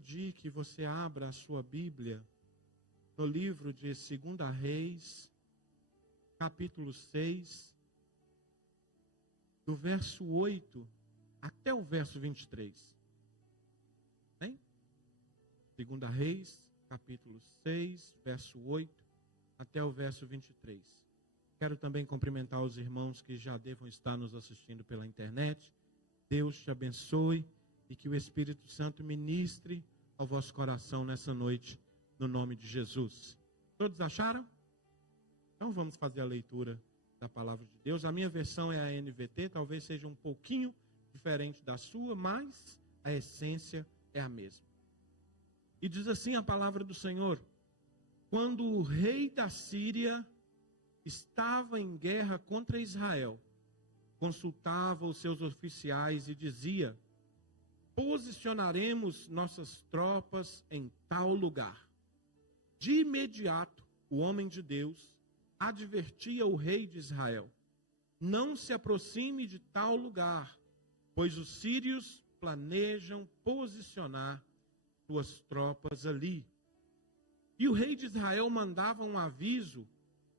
pedir que você abra a sua Bíblia no livro de 2 Reis, capítulo 6, do verso 8 até o verso 23. Hein? 2 Reis, capítulo 6, verso 8 até o verso 23. Quero também cumprimentar os irmãos que já devam estar nos assistindo pela internet. Deus te abençoe e que o Espírito Santo ministre ao vosso coração nessa noite, no nome de Jesus. Todos acharam? Então vamos fazer a leitura da palavra de Deus. A minha versão é a NVT, talvez seja um pouquinho diferente da sua, mas a essência é a mesma. E diz assim a palavra do Senhor: quando o rei da Síria estava em guerra contra Israel, consultava os seus oficiais e dizia: posicionaremos nossas tropas em tal lugar. De imediato, o homem de Deus advertia o rei de Israel: não se aproxime de tal lugar, pois os sírios planejam posicionar suas tropas ali. E o rei de Israel mandava um aviso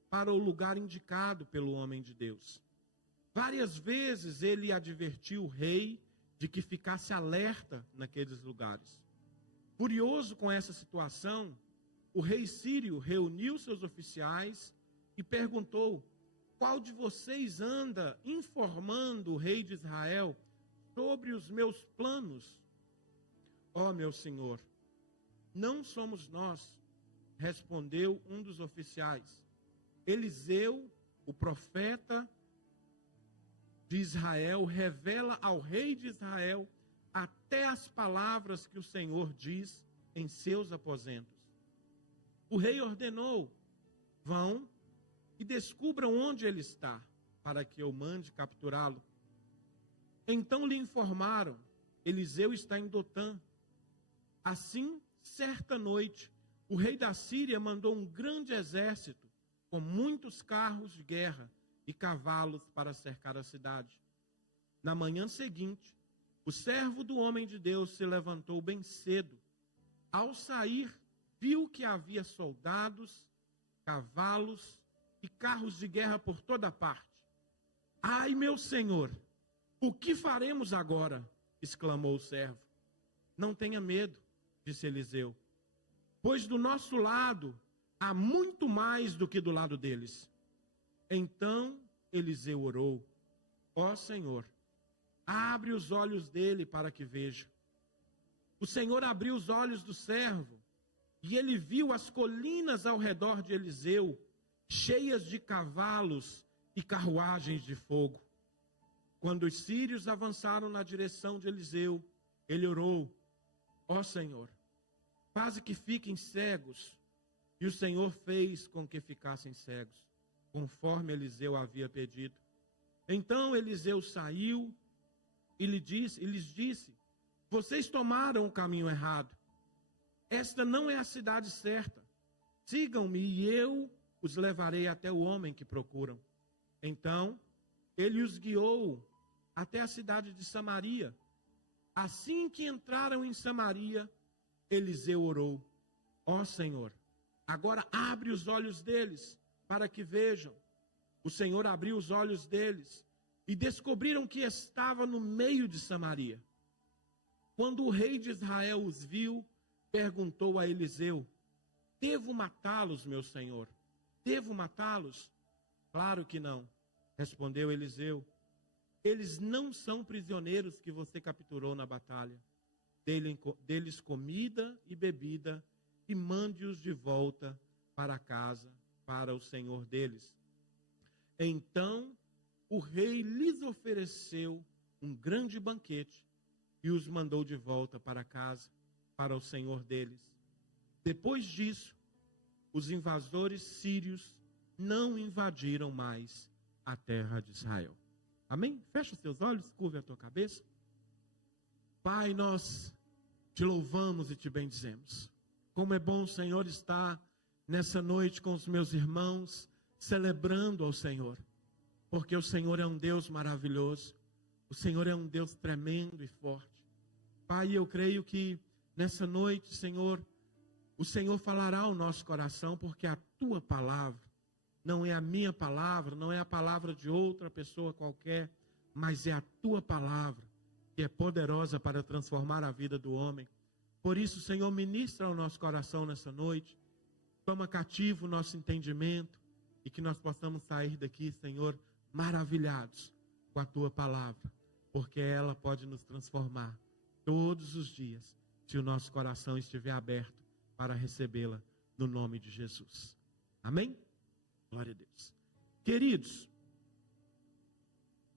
para o lugar indicado pelo homem de Deus. Várias vezes ele advertiu o rei de que ficasse alerta naqueles lugares. Furioso com essa situação, o rei sírio reuniu seus oficiais e perguntou: qual de vocês anda informando o rei de Israel sobre os meus planos? Ó meu senhor, não somos nós, respondeu um dos oficiais. Eliseu, o profeta de Israel, revela ao rei de Israel até as palavras que o Senhor diz em seus aposentos. O rei ordenou: vão e descubram onde ele está, para que eu mande capturá-lo. Então lhe informaram: Eliseu está em Dotã. Assim, certa noite, o rei da Síria mandou um grande exército com muitos carros de guerra e cavalos para cercar a cidade. Na manhã seguinte, o servo do homem de Deus se levantou bem cedo. Ao sair, viu que havia soldados, cavalos e carros de guerra por toda parte. Ai, meu senhor, o que faremos agora? Exclamou o servo. Não tenha medo, disse Eliseu, pois do nosso lado há muito mais do que do lado deles. Então Eliseu orou: ó Senhor, abre os olhos dele para que veja. O Senhor abriu os olhos do servo, e ele viu as colinas ao redor de Eliseu, cheias de cavalos e carruagens de fogo. Quando os sírios avançaram na direção de Eliseu, ele orou: ó Senhor, faze que fiquem cegos. E o Senhor fez com que ficassem cegos, conforme Eliseu havia pedido. Então Eliseu saiu e lhes disse: vocês tomaram o caminho errado. Esta não é a cidade certa. Sigam-me e eu os levarei até o homem que procuram. Então ele os guiou até a cidade de Samaria. Assim que entraram em Samaria, Eliseu orou: ó Senhor, agora abre os olhos deles para que vejam. O Senhor abriu os olhos deles e descobriram que estava no meio de Samaria. Quando o rei de Israel os viu, perguntou a Eliseu: devo matá-los, meu senhor? Devo matá-los? Claro que não, respondeu Eliseu. Eles não são prisioneiros que você capturou na batalha. Dê-lhes comida e bebida e mande-os de volta para casa, para o senhor deles. Então o rei lhes ofereceu um grande banquete e os mandou de volta para casa, para o senhor deles. Depois disso, os invasores sírios não invadiram mais a terra de Israel. Amém? Fecha os teus olhos, curva a tua cabeça. Pai, nós te louvamos e te bendizemos. Como é bom, Senhor, estar nessa noite com os meus irmãos, celebrando ao Senhor. Porque o Senhor é um Deus maravilhoso. O Senhor é um Deus tremendo e forte. Pai, eu creio que nessa noite, Senhor, o Senhor falará ao nosso coração, porque a tua palavra não é a minha palavra, não é a palavra de outra pessoa qualquer, mas é a tua palavra, que é poderosa para transformar a vida do homem. Por isso, Senhor, ministra ao nosso coração nessa noite, toma cativo o nosso entendimento, e que nós possamos sair daqui, Senhor, maravilhados com a tua palavra, porque ela pode nos transformar todos os dias, se o nosso coração estiver aberto para recebê-la no nome de Jesus. Amém? Glória a Deus. Queridos,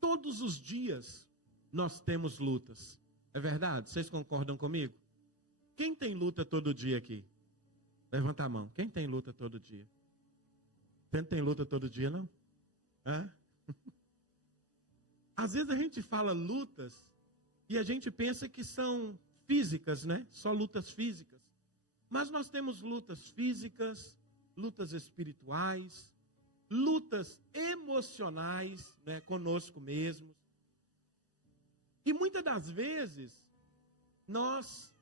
todos os dias nós temos lutas. É verdade? Vocês concordam comigo? Quem tem luta todo dia aqui? Levanta a mão. Quem tem luta todo dia? Você não tem luta todo dia, não? Hã? Às vezes a gente fala lutas e a gente pensa que são físicas, né? Só lutas físicas. Mas nós temos lutas físicas, lutas espirituais, lutas emocionais, né, conosco mesmos. E muitas das vezes, nós,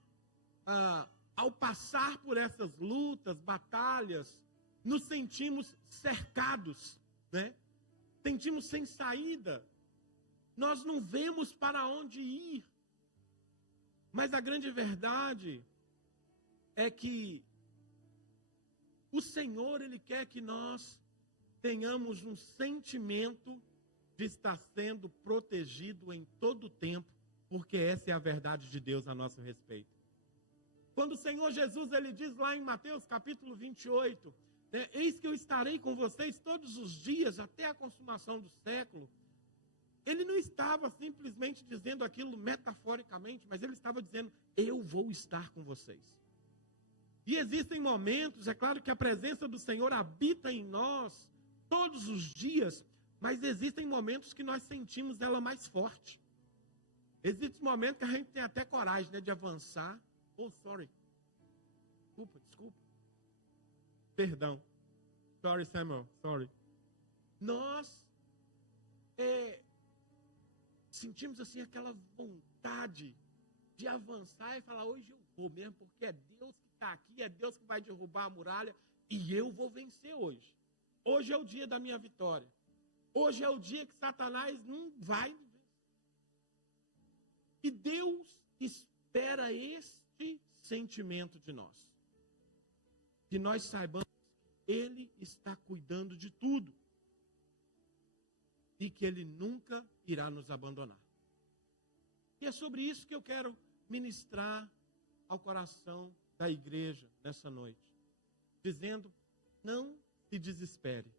ao passar por essas lutas, batalhas, nos sentimos cercados, né? Sentimos sem saída. Nós não vemos para onde ir. Mas a grande verdade é que o Senhor, Ele quer que nós tenhamos um sentimento de estar sendo protegido em todo o tempo, porque essa é a verdade de Deus a nosso respeito. Quando o Senhor Jesus, Ele diz lá em Mateus capítulo 28, eis que eu estarei com vocês todos os dias até a consumação do século. Ele não estava simplesmente dizendo aquilo metaforicamente, mas Ele estava dizendo, eu vou estar com vocês. E existem momentos, é claro que a presença do Senhor habita em nós todos os dias, mas existem momentos que nós sentimos ela mais forte. Existem momentos que a gente tem até coragem, né, de avançar. Oh, sorry. Desculpa. Perdão. Sorry, Samuel. Sorry. Nós sentimos assim aquela vontade de avançar e falar, hoje eu vou mesmo, porque é Deus que está aqui, é Deus que vai derrubar a muralha e eu vou vencer hoje. Hoje é o dia da minha vitória. Hoje é o dia que Satanás não vai vencer. E Deus espera este sentimento de nós. Que nós saibamos que Ele está cuidando de tudo. E que Ele nunca irá nos abandonar. E é sobre isso que eu quero ministrar ao coração da igreja nessa noite. Dizendo, não se desespere.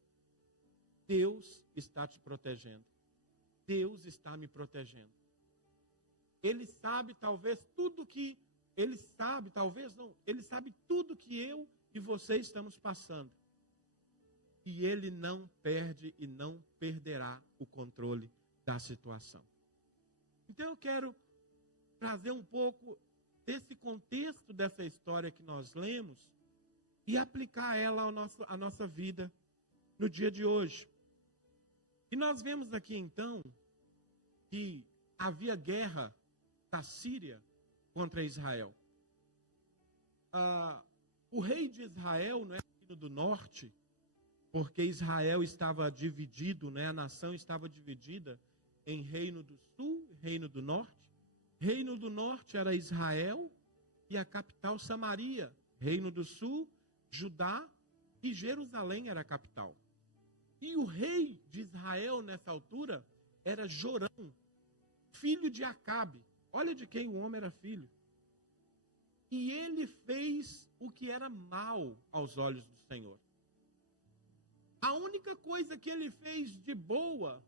Deus está te protegendo. Deus está me protegendo. Ele sabe talvez tudo que... Ele sabe, talvez não. Ele sabe tudo que eu e você estamos passando. E Ele não perde e não perderá o controle da situação. Então eu quero trazer um pouco desse contexto dessa história que nós lemos e aplicar ela à nossa vida no dia de hoje. E nós vemos aqui então que havia guerra da Síria contra Israel. O rei de Israel, não é reino do norte, porque Israel estava dividido, né? A nação estava dividida em reino do sul e reino do norte. Reino do norte era Israel e a capital Samaria. Reino do sul, Judá e Jerusalém era a capital. E o rei de Israel nessa altura era Jorão, filho de Acabe. Olha de quem o homem era filho. E ele fez o que era mal aos olhos do Senhor. A única coisa que ele fez de boa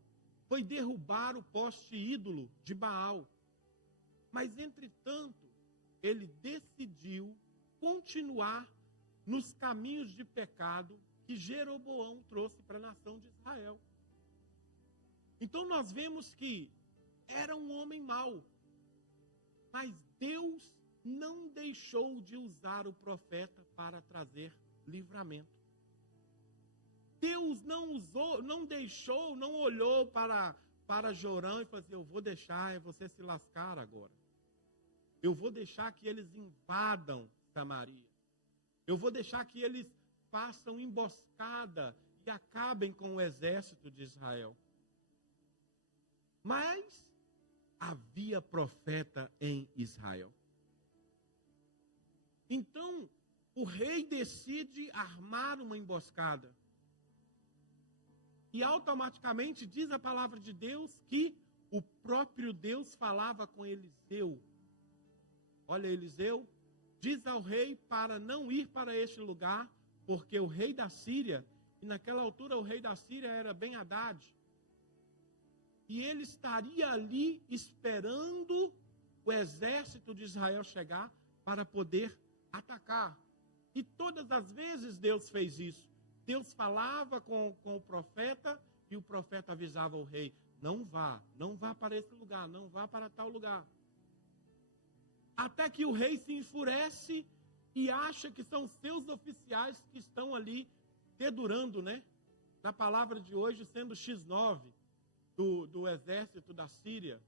foi derrubar o poste ídolo de Baal. Mas, entretanto, ele decidiu continuar nos caminhos de pecado que Jeroboão trouxe para a nação de Israel. Então, nós vemos que era um homem mau. Mas Deus não deixou de usar o profeta para trazer livramento. Deus não usou, não deixou, não olhou para Jorão e falou assim, eu vou deixar você se lascar agora. eu vou deixar que eles invadam Samaria. Eu vou deixar que eles façam emboscada e acabem com o exército de Israel. Mas havia profeta em Israel. Então, o rei decide armar uma emboscada. E automaticamente diz a palavra de Deus que o próprio Deus falava com Eliseu. Olha, Eliseu diz ao rei para não ir para este lugar, porque o rei da Síria, e naquela altura o rei da Síria era Ben-Hadad, e ele estaria ali esperando o exército de Israel chegar para poder atacar. E todas as vezes Deus fez isso. Deus falava com o profeta e o profeta avisava o rei: não vá para esse lugar, não vá para tal lugar. Até que o rei se enfurece e acha que são seus oficiais que estão ali dedurando, né? Na palavra de hoje, sendo X9 do exército da Síria.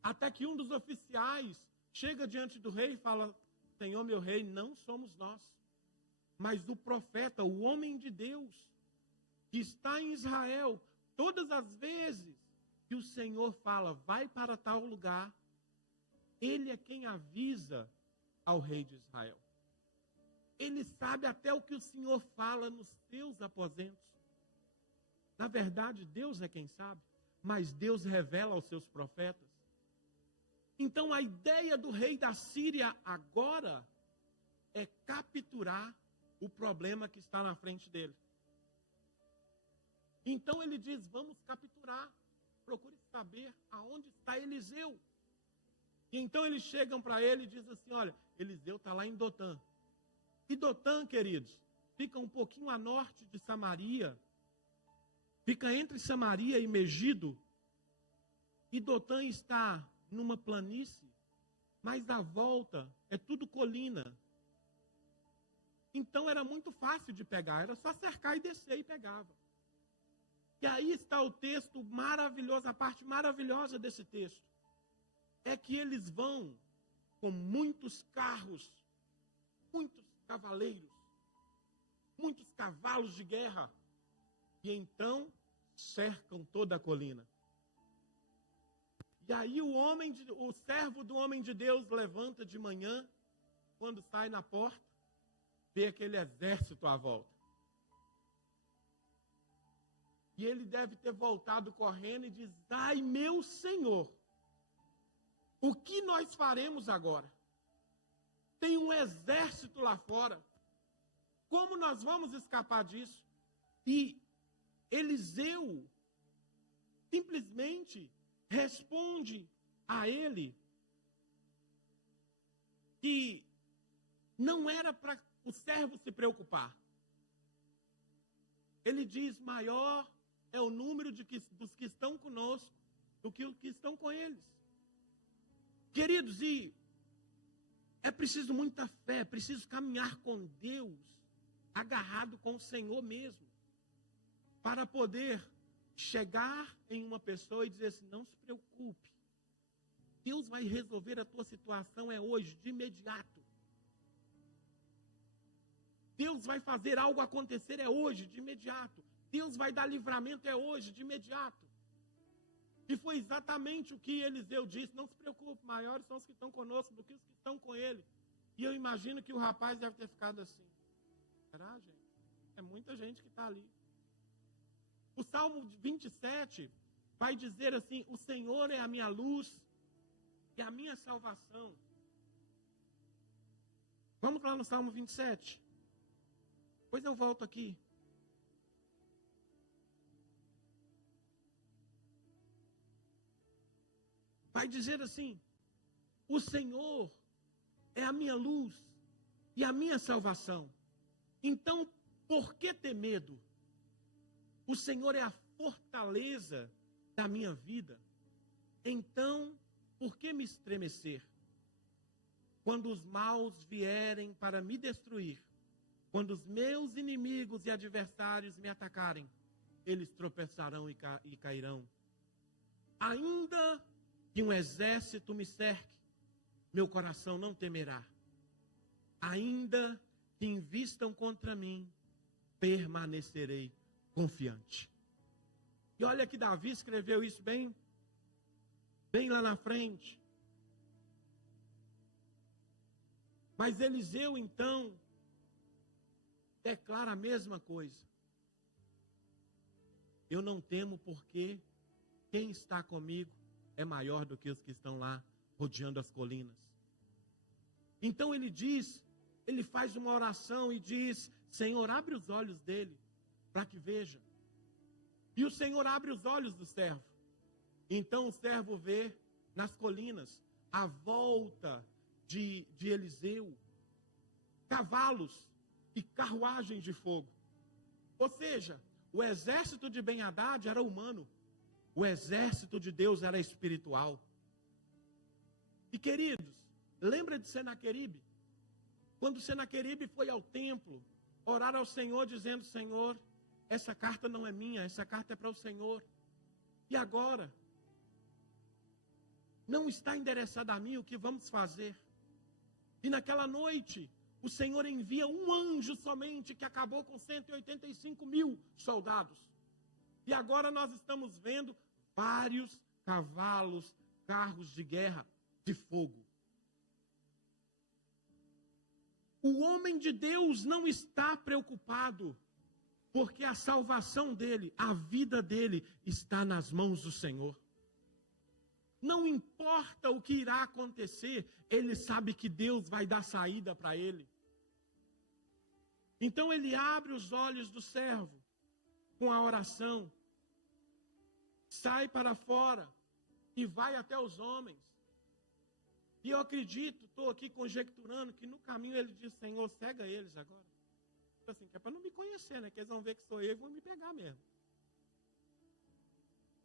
Até que um dos oficiais chega diante do rei e fala: Senhor, meu rei, não somos nós, mas o profeta, o homem de Deus, que está em Israel. Todas as vezes que o Senhor fala, vai para tal lugar, ele é quem avisa ao rei de Israel. Ele sabe até o que o Senhor fala nos seus aposentos. Na verdade, Deus é quem sabe, mas Deus revela aos seus profetas. Então, a ideia do rei da Síria agora é capturar o problema que está na frente dele. Então ele diz: vamos capturar, procure saber aonde está Eliseu. E então eles chegam para ele e dizem assim: olha, Eliseu está lá em Dotã. E Dotã, queridos, fica um pouquinho a norte de Samaria, fica entre Samaria e Megido. E Dotã está numa planície, mas à volta é tudo colina. Então era muito fácil de pegar, era só cercar e descer e pegava. E aí está o texto maravilhoso, a parte maravilhosa desse texto. É que eles vão com muitos carros, muitos cavaleiros, muitos cavalos de guerra, e então cercam toda a colina. E aí o servo do homem de Deus levanta de manhã, quando sai na porta, vê aquele exército à volta. E ele deve ter voltado correndo e diz: ai, meu Senhor, o que nós faremos agora? Tem um exército lá fora. Como nós vamos escapar disso? E Eliseu simplesmente responde a ele que não era para o servo se preocupar. Ele diz: maior é o número dos que estão conosco do que os que estão com eles. Queridos, e é preciso muita fé, é preciso caminhar com Deus, agarrado com o Senhor mesmo, para poder chegar em uma pessoa e dizer assim: não se preocupe, Deus vai resolver a tua situação hoje, de imediato. Deus vai fazer algo acontecer hoje, de imediato. Deus vai dar livramento hoje, de imediato. E foi exatamente o que Eliseu disse: não se preocupe, maiores são os que estão conosco do que os que estão com ele. E eu imagino que o rapaz deve ter ficado assim: será, gente? É muita gente que está ali. O Salmo 27 vai dizer assim: o Senhor é a minha luz e a minha salvação. Vamos lá no Salmo 27. Depois eu volto aqui. Vai dizer assim: o Senhor é a minha luz e a minha salvação. Então, por que ter medo? O Senhor é a fortaleza da minha vida. Então, por que me estremecer? Quando os maus vierem para me destruir, quando os meus inimigos e adversários me atacarem, eles tropeçarão e cairão. Ainda que um exército me cerque, meu coração não temerá. Ainda que invistam contra mim, permanecerei confiante. E olha que Davi escreveu isso bem lá na frente. Mas Eliseu, então, declara a mesma coisa. Eu não temo, porque quem está comigo é maior do que os que estão lá rodeando as colinas. Então ele faz uma oração e diz: Senhor, abre os olhos dele para que veja. E o Senhor abre os olhos do servo. Então o servo vê nas colinas, à volta de Eliseu, cavalos e carruagens de fogo. Ou seja, o exército de Ben-Hadad era humano, o exército de Deus era espiritual. E queridos, lembra de Senaqueribe? Quando Senaqueribe foi ao templo orar ao Senhor, dizendo: Senhor, essa carta não é minha, essa carta é para o Senhor. E agora? Não está endereçada a mim, o que vamos fazer? E naquela noite, o Senhor envia um anjo somente, que acabou com 185.000 soldados. E agora nós estamos vendo vários cavalos, carros de guerra de fogo. O homem de Deus não está preocupado, porque a salvação dele, a vida dele, está nas mãos do Senhor. Não importa o que irá acontecer, ele sabe que Deus vai dar saída para ele. Então ele abre os olhos do servo com a oração, sai para fora e vai até os homens. E eu acredito, estou aqui conjecturando, que no caminho ele diz: Senhor, cega eles agora. Assim, que é para não me conhecer, né? Que eles vão ver que sou eu e vão me pegar mesmo.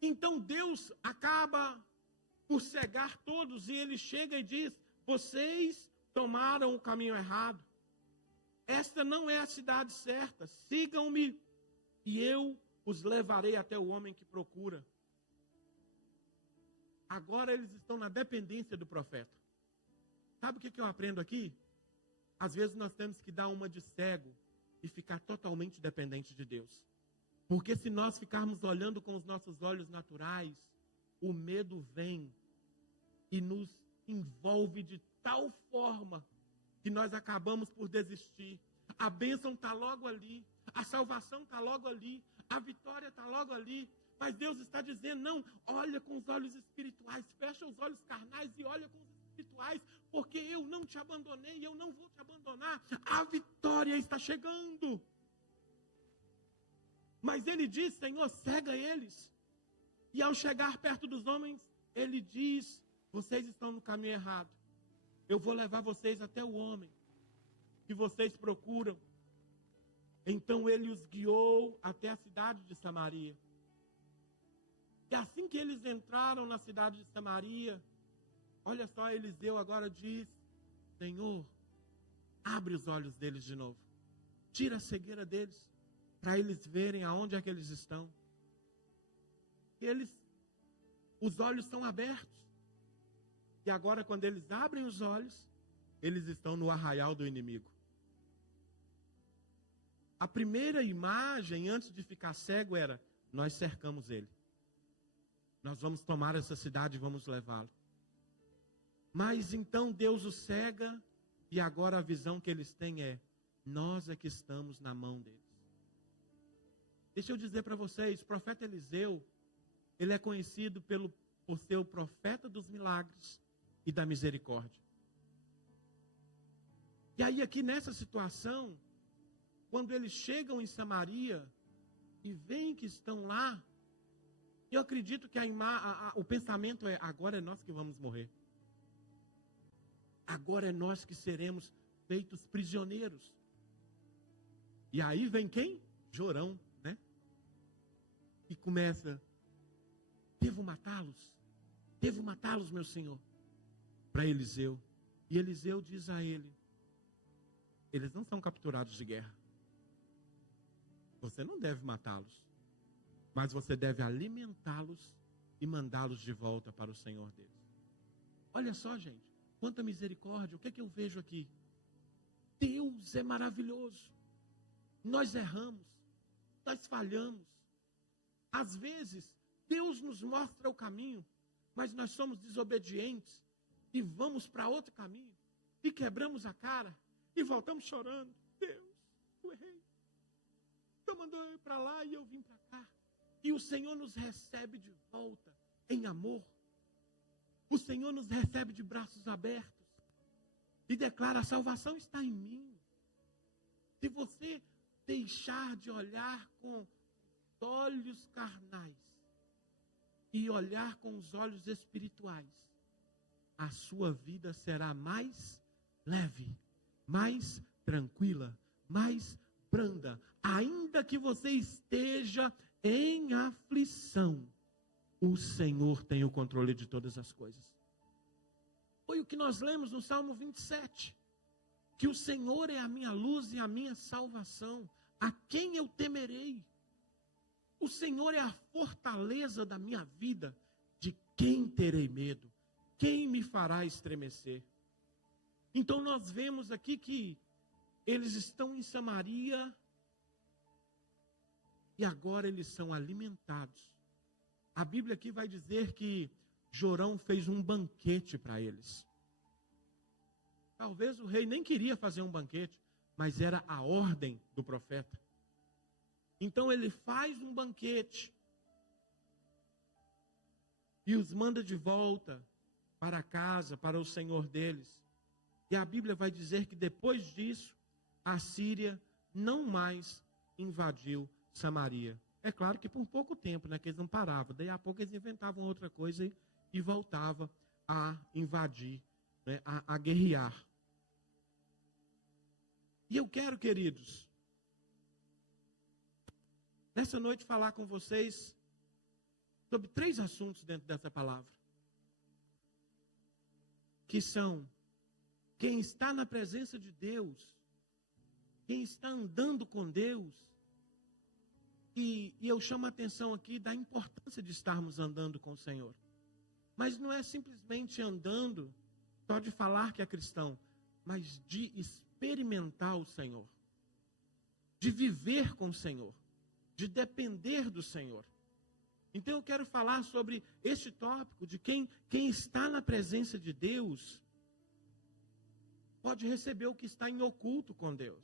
Então Deus acaba por cegar todos, e ele chega e diz: vocês tomaram o caminho errado. Esta não é a cidade certa. Sigam-me e eu os levarei até o homem que procura. Agora eles estão na dependência do profeta. Sabe o que eu aprendo aqui? Às vezes nós temos que dar uma de cego e ficar totalmente dependente de Deus. Porque se nós ficarmos olhando com os nossos olhos naturais, o medo vem e nos envolve de tal forma que nós acabamos por desistir. A bênção está logo ali, a salvação está logo ali, a vitória está logo ali. Mas Deus está dizendo: não, olha com os olhos espirituais, fecha os olhos carnais e olha com os espirituais, porque eu não te abandonei e eu não vou te abandonar. A vitória está chegando. Mas ele diz: Senhor, cega eles. E ao chegar perto dos homens, ele diz: vocês estão no caminho errado. Eu vou levar vocês até o homem que vocês procuram. Então ele os guiou até a cidade de Samaria. E assim que eles entraram na cidade de Samaria, olha só, Eliseu agora diz: Senhor, abre os olhos deles de novo. Tira a cegueira deles, para eles verem aonde é que eles estão. Os olhos são abertos. E agora, quando eles abrem os olhos, eles estão no arraial do inimigo. A primeira imagem, antes de ficar cego, era: nós cercamos ele. Nós vamos tomar essa cidade e vamos levá-lo. Mas então Deus o cega, e agora a visão que eles têm é: nós é que estamos na mão deles. Deixa eu dizer para vocês, o profeta Eliseu, ele é conhecido por ser o profeta dos milagres e da misericórdia. E aí aqui nessa situação, quando eles chegam em Samaria e veem que estão lá, eu acredito que o pensamento é: agora é nós que vamos morrer. Agora é nós que seremos feitos prisioneiros. E aí vem quem? Jorão, né? E começa: devo matá-los, meu senhor. Para Eliseu. E Eliseu diz a ele: eles não são capturados de guerra. Você não deve matá-los, mas você deve alimentá-los e mandá-los de volta para o Senhor deles. Olha só, gente, quanta misericórdia. O que é que eu vejo aqui? Deus é maravilhoso. Nós erramos, nós falhamos. Às vezes, Deus nos mostra o caminho, mas nós somos desobedientes e vamos para outro caminho e quebramos a cara e voltamos chorando. Deus, eu errei. Então mandou eu ir para lá e eu vim para cá. E o Senhor nos recebe de volta em amor. O Senhor nos recebe de braços abertos e declara: a salvação está em mim. Se você deixar de olhar com olhos carnais e olhar com os olhos espirituais, a sua vida será mais leve, mais tranquila, mais branda. Ainda que você esteja em aflição, o Senhor tem o controle de todas as coisas. Foi o que nós lemos no Salmo 27. Que o Senhor é a minha luz e a minha salvação. A quem eu temerei? O Senhor é a fortaleza da minha vida. De quem terei medo? Quem me fará estremecer? Então nós vemos aqui que eles estão em Samaria e agora eles são alimentados. A Bíblia aqui vai dizer que Jorão fez um banquete para eles. Talvez o rei nem queria fazer um banquete, mas era a ordem do profeta. Então ele faz um banquete e os manda de volta para casa, para o senhor deles. E a Bíblia vai dizer que depois disso, a Síria não mais invadiu Samaria. É claro que por pouco tempo, né, que eles não paravam. Daí a pouco eles inventavam outra coisa e voltavam a invadir, né, a guerrear. E eu quero, queridos, nessa noite falar com vocês sobre 3 assuntos dentro dessa palavra. Que são: quem está na presença de Deus, quem está andando com Deus. E eu chamo a atenção aqui da importância de estarmos andando com o Senhor. Mas não é simplesmente andando, só de falar que é cristão, mas de experimentar o Senhor, de viver com o Senhor, de depender do Senhor. Então eu quero falar sobre este tópico de quem está na presença de Deus pode receber o que está em oculto com Deus.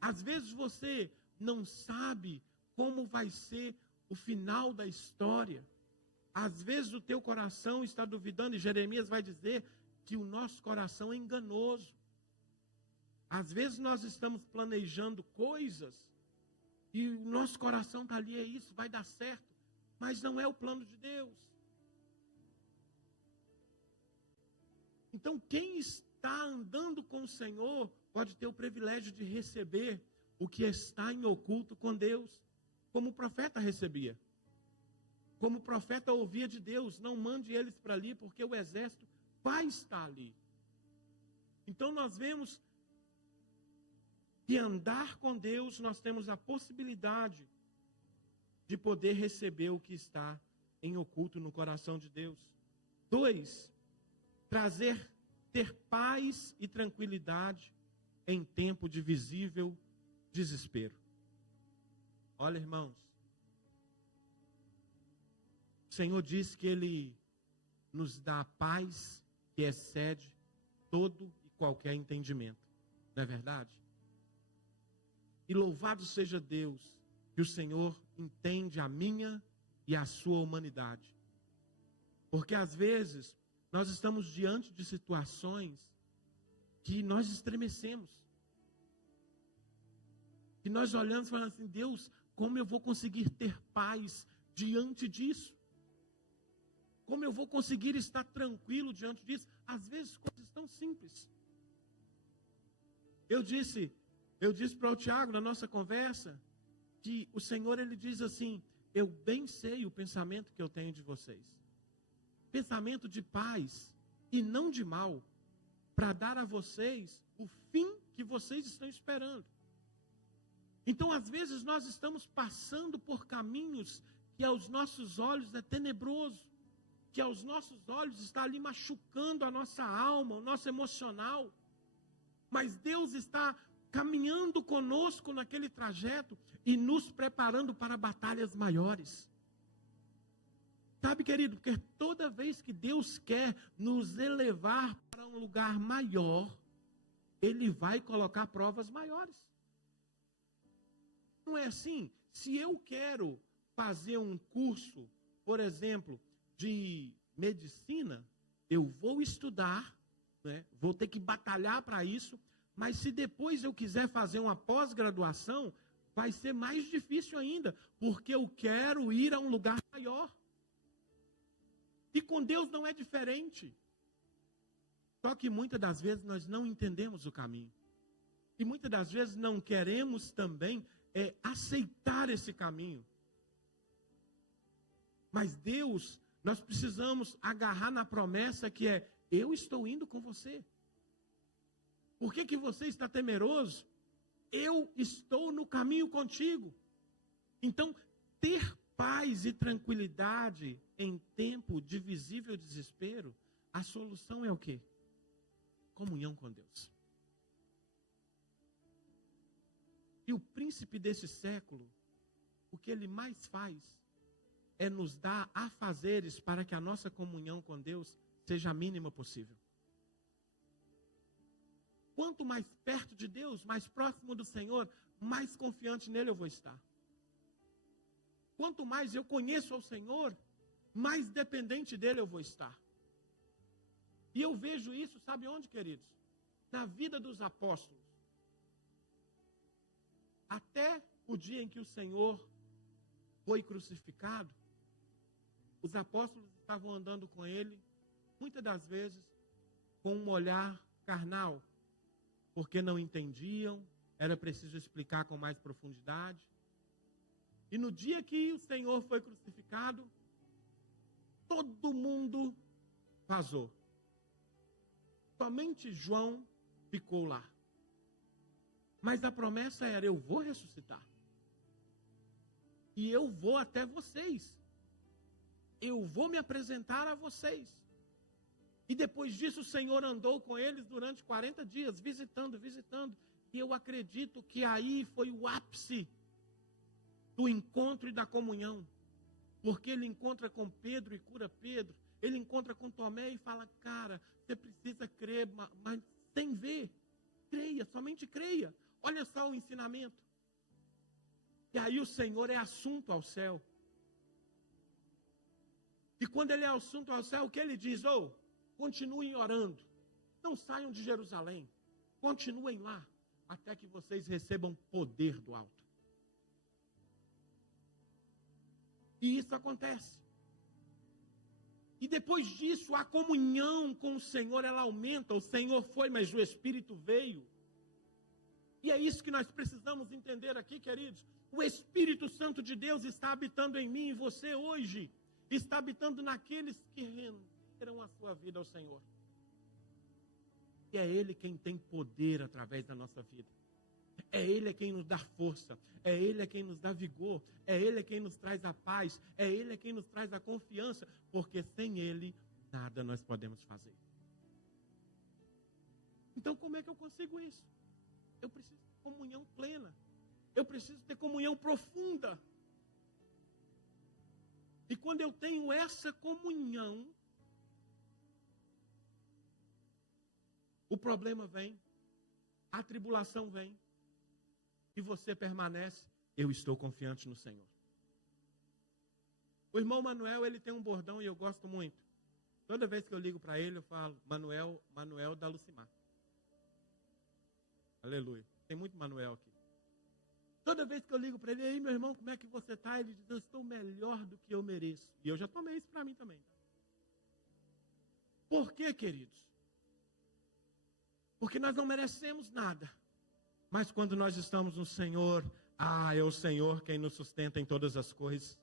Às vezes você não sabe como vai ser o final da história. Às vezes o teu coração está duvidando, e Jeremias vai dizer que o nosso coração é enganoso. Às vezes nós estamos planejando coisas e o nosso coração está ali, é isso, vai dar certo, mas não é o plano de Deus. Então quem está andando com o Senhor pode ter o privilégio de receber o que está em oculto com Deus, como o profeta recebia. Como o profeta ouvia de Deus: não mande eles para ali, porque o exército vai estar ali. Então nós vemos que andar com Deus, nós temos a possibilidade de poder receber o que está em oculto no coração de Deus. 2, ter paz e tranquilidade em tempo de visível desespero. Olha, irmãos, o Senhor diz que Ele nos dá a paz que excede todo e qualquer entendimento. Não é verdade? E louvado seja Deus, que o Senhor entende a minha e a sua humanidade. Porque às vezes nós estamos diante de situações que nós estremecemos. E nós olhamos e falamos assim: Deus, como eu vou conseguir ter paz diante disso? Como eu vou conseguir estar tranquilo diante disso? Às vezes coisas tão simples. Eu disse para o Tiago na nossa conversa que o Senhor, Ele diz assim: eu bem sei o pensamento que eu tenho de vocês. Pensamento de paz e não de mal, para dar a vocês o fim que vocês estão esperando. Então, às vezes, nós estamos passando por caminhos que aos nossos olhos é tenebroso. que aos nossos olhos está ali machucando a nossa alma, o nosso emocional. Mas Deus está caminhando conosco naquele trajeto e nos preparando para batalhas maiores. Sabe, querido, porque toda vez que Deus quer nos elevar para um lugar maior, Ele vai colocar provas maiores. Não é assim? Se eu quero fazer um curso, por exemplo, de medicina, eu vou estudar, né? Vou ter que batalhar para isso, mas se depois eu quiser fazer uma pós-graduação, vai ser mais difícil ainda, porque eu quero ir a um lugar maior. E com Deus não é diferente. Só que muitas das vezes nós não entendemos o caminho. E muitas das vezes não queremos também aceitar esse caminho. Mas Deus, nós precisamos agarrar na promessa que é: eu estou indo com você. Por que você está temeroso? Eu estou no caminho contigo. Então, ter paz e tranquilidade em tempo de visível desespero, a solução é o quê? Comunhão com Deus. E o príncipe desse século, o que ele mais faz é nos dar afazeres para que a nossa comunhão com Deus seja a mínima possível. Quanto mais perto de Deus, mais próximo do Senhor, mais confiante nele eu vou estar. Quanto mais eu conheço ao Senhor, mais dependente dele eu vou estar. E eu vejo isso, sabe onde, queridos? Na vida dos apóstolos. Até o dia em que o Senhor foi crucificado, os apóstolos estavam andando com ele, muitas das vezes, com um olhar carnal, porque não entendiam, era preciso explicar com mais profundidade. E no dia que o Senhor foi crucificado, todo mundo vazou. Somente João ficou lá. Mas a promessa era: eu vou ressuscitar. E eu vou até vocês. Eu vou me apresentar a vocês. E depois disso o Senhor andou com eles durante 40 dias, visitando. E eu acredito que aí foi o ápice do encontro e da comunhão. Porque ele encontra com Pedro e cura Pedro. Ele encontra com Tomé e fala: cara, você precisa crer, mas sem ver. Creia, somente creia. Olha só o ensinamento. E aí o Senhor é assunto ao céu. E quando ele é assunto ao céu, o que ele diz? Continuem orando. Não saiam de Jerusalém. Continuem lá, até que vocês recebam poder do alto. E isso acontece. E depois disso, a comunhão com o Senhor, ela aumenta. O Senhor foi, mas o Espírito veio. E é isso que nós precisamos entender aqui, queridos. O Espírito Santo de Deus está habitando em mim e você hoje. Está habitando naqueles que renderam a sua vida ao Senhor. E é Ele quem tem poder através da nossa vida. É Ele quem nos dá força. É Ele quem nos dá vigor. É Ele quem nos traz a paz. É Ele quem nos traz a confiança. Porque sem Ele, nada nós podemos fazer. Então, como é que eu consigo isso? Eu preciso de comunhão plena. Eu preciso ter comunhão profunda. E quando eu tenho essa comunhão, o problema vem, a tribulação vem, e você permanece: eu estou confiante no Senhor. O irmão Manuel, ele tem um bordão e eu gosto muito. Toda vez que eu ligo para ele, eu falo: Manuel da Lucimar. Aleluia. Tem muito Manuel aqui. Toda vez que eu ligo para ele: ei, meu irmão, como é que você está? Ele diz: eu estou melhor do que eu mereço. E eu já tomei isso para mim também. Por quê, queridos? Porque nós não merecemos nada. Mas quando nós estamos no Senhor, é o Senhor quem nos sustenta em todas as coisas.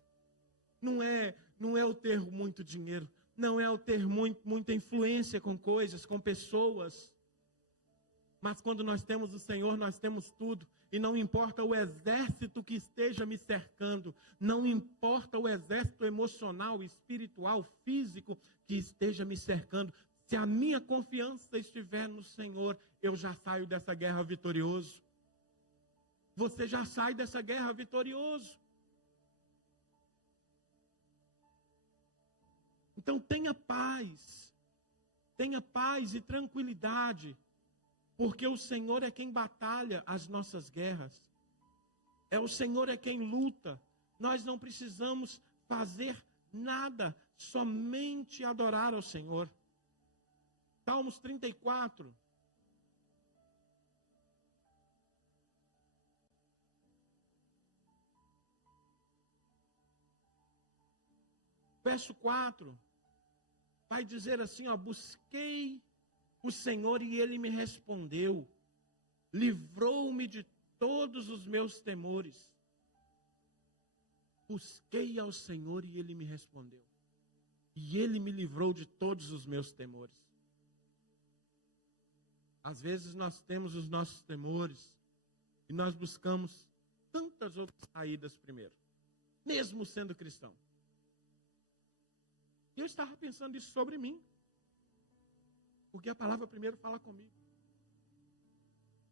Não é o ter muito dinheiro. Não é o ter muita influência com coisas, com pessoas. Mas quando nós temos o Senhor, nós temos tudo. E não importa o exército que esteja me cercando, não importa o exército emocional, espiritual, físico que esteja me cercando. Se a minha confiança estiver no Senhor, eu já saio dessa guerra vitorioso. Você já sai dessa guerra vitorioso. Então tenha paz e tranquilidade, porque o Senhor é quem batalha as nossas guerras. O Senhor é quem luta. Nós não precisamos fazer nada, somente adorar ao Senhor. Salmos 34. Verso 4. Vai dizer assim, busquei o Senhor e Ele me respondeu. Livrou-me de todos os meus temores. Busquei ao Senhor e Ele me respondeu. E Ele me livrou de todos os meus temores. Às vezes nós temos os nossos temores e nós buscamos tantas outras saídas primeiro, mesmo sendo cristão. E eu estava pensando isso sobre mim, porque a palavra primeiro fala comigo.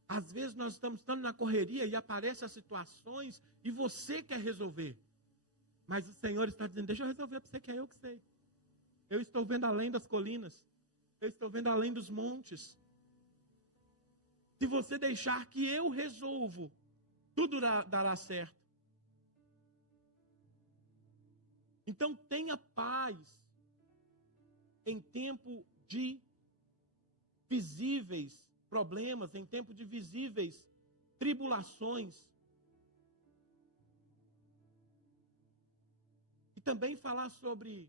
Às vezes nós estamos na correria e aparecem as situações e você quer resolver. Mas o Senhor está dizendo, deixa eu resolver para você, que é eu que sei. Eu estou vendo além das colinas. Eu estou vendo além dos montes. Se você deixar que eu resolvo, tudo dará certo. Então tenha paz em tempo de visíveis problemas, em tempo de visíveis tribulações. E também falar sobre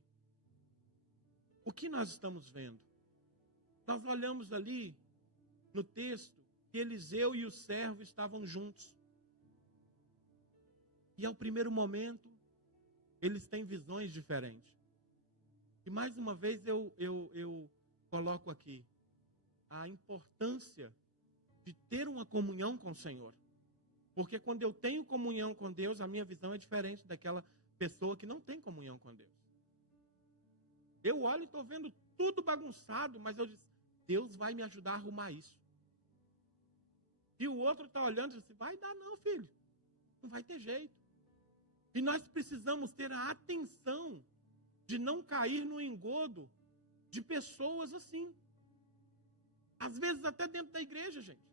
o que nós estamos vendo. Nós olhamos ali no texto que Eliseu e o servo estavam juntos. E ao primeiro momento, eles têm visões diferentes. E mais uma vez eu coloco aqui a importância de ter uma comunhão com o Senhor. Porque quando eu tenho comunhão com Deus, a minha visão é diferente daquela pessoa que não tem comunhão com Deus. Eu olho e estou vendo tudo bagunçado, mas eu disse, Deus vai me ajudar a arrumar isso. E o outro está olhando e diz, vai dar não, filho. Não vai ter jeito. E nós precisamos ter a atenção de não cair no engodo de pessoas assim. Às vezes até dentro da igreja, gente.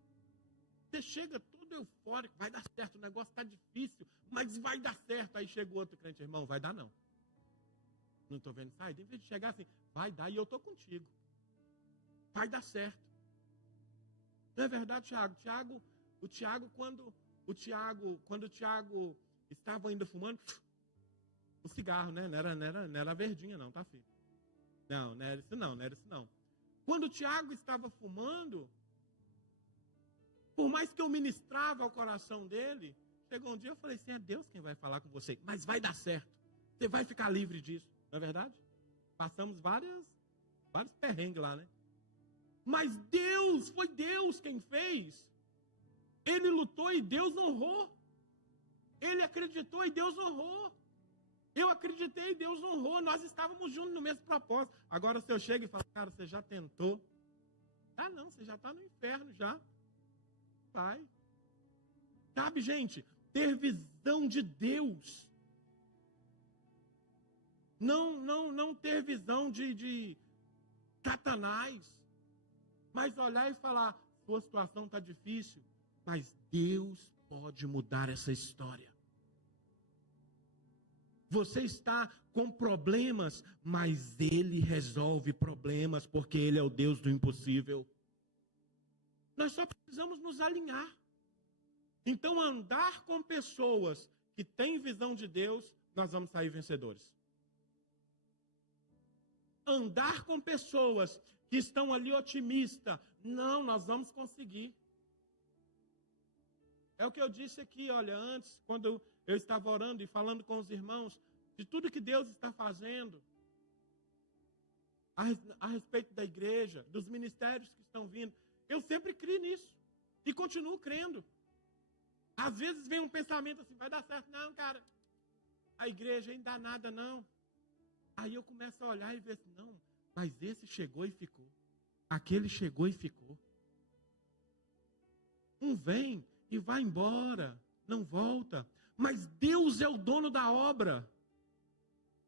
Você chega todo eufórico, vai dar certo, o negócio está difícil, mas vai dar certo. Aí chega o outro crente, irmão, vai dar não. Não estou vendo sair. Em vez de chegar assim, vai dar e eu estou contigo. Vai dar certo. Não é verdade, Tiago? Quando o Tiago estava ainda fumando, o cigarro, né? Não era a verdinha não, tá, filho? Não era isso não. Quando o Tiago estava fumando, por mais que eu ministrava ao coração dele, chegou um dia eu falei assim, é Deus quem vai falar com você, mas vai dar certo. Você vai ficar livre disso, não é verdade? Passamos vários perrengues lá, né? Mas foi Deus quem fez. Ele lutou e Deus honrou. Ele acreditou e Deus honrou. Eu acreditei e Deus honrou. Nós estávamos juntos no mesmo propósito. Agora se eu chego e falo, cara, você já tentou? Ah não, você já está no inferno já. Vai. Sabe, gente, ter visão de Deus. Não ter visão de Satanás. Mas olhar e falar, sua situação está difícil, mas Deus pode mudar essa história. Você está com problemas, mas Ele resolve problemas, porque Ele é o Deus do impossível. Nós só precisamos nos alinhar. Então, andar com pessoas que têm visão de Deus, nós vamos sair vencedores. Andar com pessoas que estão ali otimistas, não, nós vamos conseguir. É o que eu disse aqui, olha, antes, quando eu estava orando e falando com os irmãos, de tudo que Deus está fazendo, a respeito da igreja, dos ministérios que estão vindo, eu sempre criei nisso. E continuo crendo. Às vezes vem um pensamento assim, vai dar certo. Não, cara, a igreja ainda dá nada, não. Aí eu começo a olhar e ver assim, não, mas esse chegou e ficou. Aquele chegou e ficou. Um vem e vai embora, não volta. Mas Deus é o dono da obra.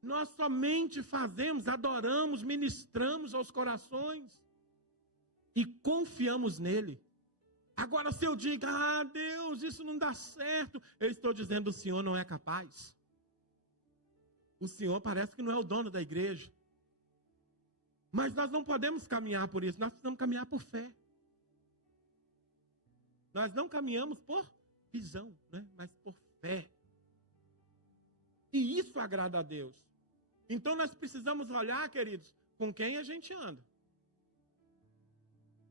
Nós somente fazemos, adoramos, ministramos aos corações e confiamos nele. Agora, se eu digo, Deus, isso não dá certo, eu estou dizendo, o Senhor não é capaz. O Senhor parece que não é o dono da igreja. Mas nós não podemos caminhar por isso, nós precisamos caminhar por fé. Nós não caminhamos por visão, né? Mas por fé. E isso agrada a Deus. Então nós precisamos olhar, queridos, com quem a gente anda.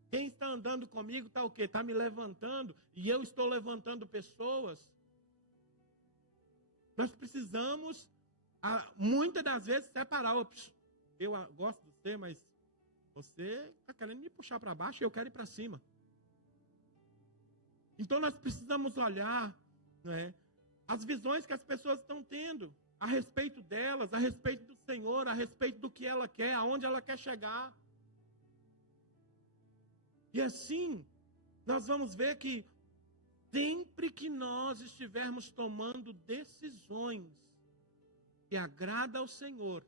Quem está andando comigo está o quê? Está me levantando e eu estou levantando pessoas. Nós precisamos, muitas das vezes, separar. Eu gosto de você, mas você está querendo me puxar para baixo e eu quero ir para cima. Então nós precisamos olhar, né, as visões que as pessoas estão tendo a respeito delas, a respeito do Senhor, a respeito do que ela quer, aonde ela quer chegar. E assim, nós vamos ver que sempre que nós estivermos tomando decisões que agradam ao Senhor,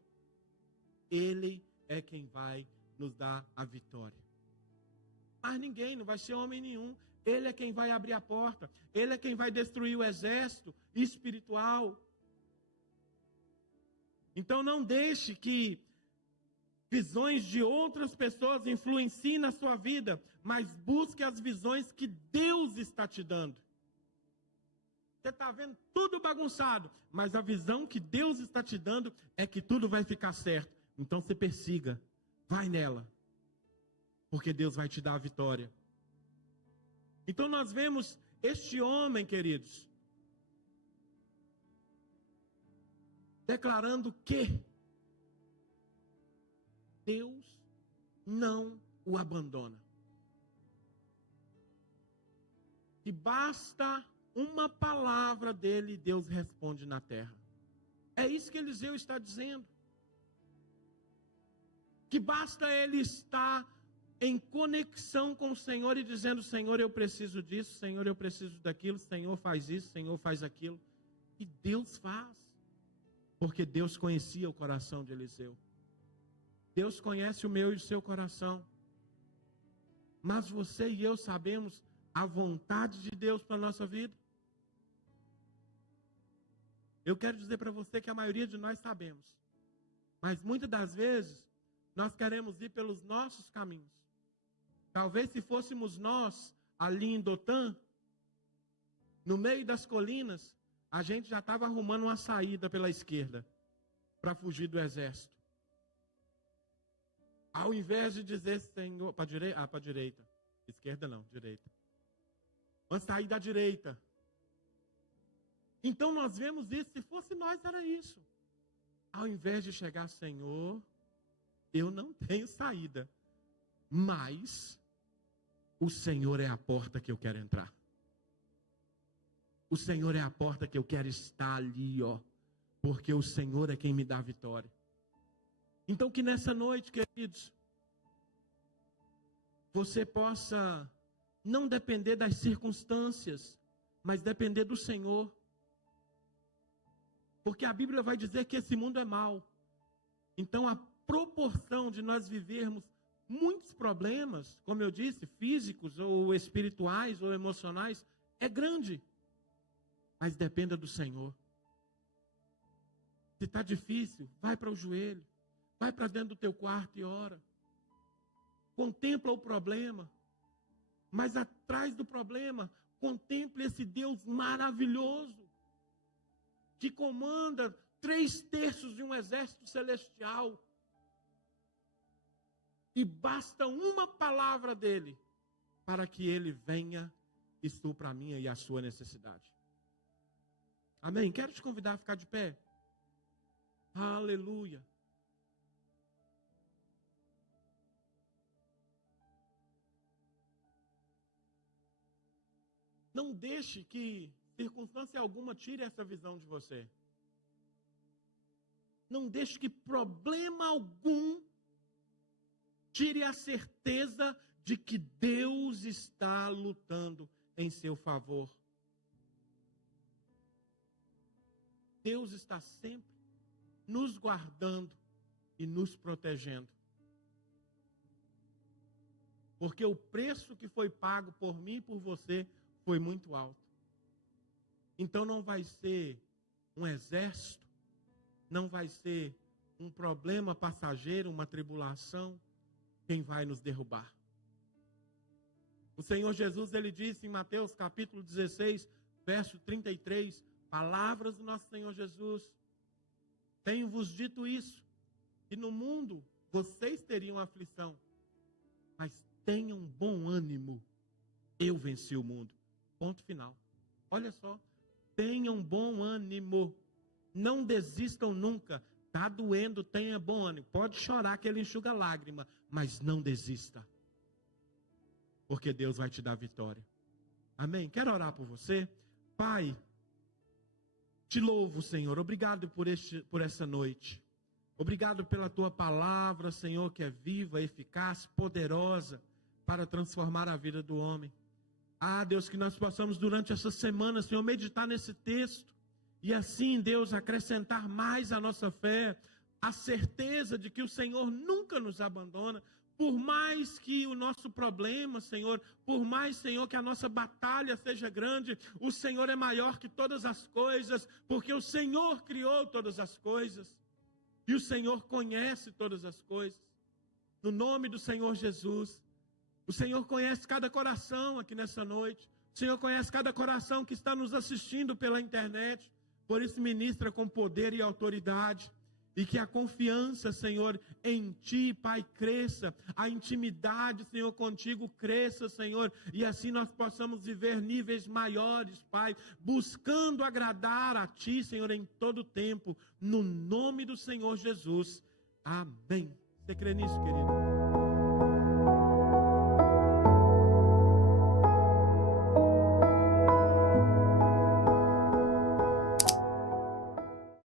Ele é quem vai nos dar a vitória. Mas ninguém, não vai ser homem nenhum. Ele é quem vai abrir a porta. Ele é quem vai destruir o exército espiritual. Então não deixe que visões de outras pessoas influenciem na sua vida, mas busque as visões que Deus está te dando. Você está vendo tudo bagunçado, mas a visão que Deus está te dando é que tudo vai ficar certo. Então você persiga, vai nela, porque Deus vai te dar a vitória. Então nós vemos este homem, queridos, declarando que Deus não o abandona. E basta uma palavra dele e Deus responde na terra. É isso que Eliseu está dizendo. Que basta ele estar em conexão com o Senhor e dizendo, Senhor, eu preciso disso, Senhor, eu preciso daquilo, Senhor, faz isso, Senhor, faz aquilo. E Deus faz. Porque Deus conhecia o coração de Eliseu. Deus conhece o meu e o seu coração. Mas você e eu sabemos a vontade de Deus para a nossa vida? Eu quero dizer para você que a maioria de nós sabemos. Mas muitas das vezes, nós queremos ir pelos nossos caminhos. Talvez se fôssemos nós, ali em Dotã, no meio das colinas, a gente já estava arrumando uma saída pela esquerda, para fugir do exército. Ao invés de dizer, Senhor, para a direita. Esquerda não, direita. Vamos sair da direita. Então nós vemos isso, se fosse nós era isso. Ao invés de chegar, Senhor, eu não tenho saída, mas o Senhor é a porta que eu quero entrar. O Senhor é a porta que eu quero estar ali, porque o Senhor é quem me dá a vitória. Então que nessa noite, queridos, você possa não depender das circunstâncias, mas depender do Senhor. Porque a Bíblia vai dizer que esse mundo é mau. Então a proporção de nós vivermos muitos problemas, como eu disse, físicos ou espirituais ou emocionais, é grande. Mas dependa do Senhor. Se está difícil, vai para o joelho. Vai para dentro do teu quarto e ora. Contempla o problema. Mas atrás do problema, contemple esse Deus maravilhoso. Que comanda 3/3 de um exército celestial. E basta uma palavra dele para que ele venha e supra a minha e a sua necessidade. Amém? Quero te convidar a ficar de pé. Aleluia. Não deixe que circunstância alguma tire essa visão de você. Não deixe que problema algum tire a certeza de que Deus está lutando em seu favor. Deus está sempre nos guardando e nos protegendo. Porque o preço que foi pago por mim e por você foi muito alto. Então não vai ser um exército, não vai ser um problema passageiro, uma tribulação, quem vai nos derrubar. O Senhor Jesus, ele disse em Mateus capítulo 16, verso 33, palavras do nosso Senhor Jesus: tenho-vos dito isso, que no mundo vocês teriam aflição, mas tenham bom ânimo, eu venci o mundo. Ponto final. Olha só, tenham bom ânimo, não desistam nunca. Está doendo, tenha bom ânimo. Pode chorar que ele enxuga lágrima, mas não desista, porque Deus vai te dar vitória. Amém? Quero orar por você. Pai, te louvo, Senhor. Obrigado por essa noite. Obrigado pela tua palavra, Senhor, que é viva, eficaz, poderosa para transformar a vida do homem. Ah, Deus, que nós possamos durante essa semana, Senhor, meditar nesse texto e assim, Deus, acrescentar mais à nossa fé, a certeza de que o Senhor nunca nos abandona. Por mais que o nosso problema, Senhor, por mais, Senhor, que a nossa batalha seja grande, o Senhor é maior que todas as coisas, porque o Senhor criou todas as coisas, e o Senhor conhece todas as coisas. No nome do Senhor Jesus, o Senhor conhece cada coração aqui nessa noite, o Senhor conhece cada coração que está nos assistindo pela internet, por isso ministra com poder e autoridade. E que a confiança, Senhor, em Ti, Pai, cresça. A intimidade, Senhor, contigo cresça, Senhor. E assim nós possamos viver níveis maiores, Pai. Buscando agradar a Ti, Senhor, em todo tempo. No nome do Senhor Jesus. Amém. Você crê nisso, querido?